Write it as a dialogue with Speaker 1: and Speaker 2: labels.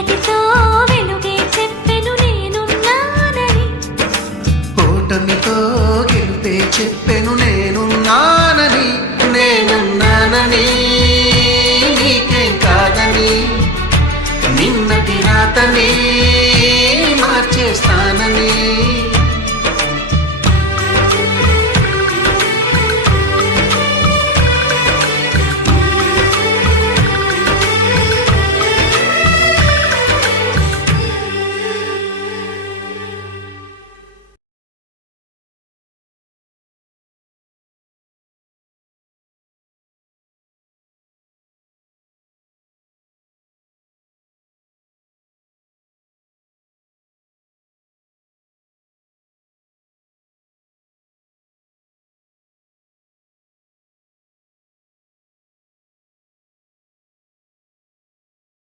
Speaker 1: చీకటితో వెలుగే చెప్పెను నేనున్నానని.
Speaker 2: ఓటమితో గెలుపే చెప్పెను నేనున్నానని నేనున్నానని నీకేం కాదని. నిన్నటి రాతనే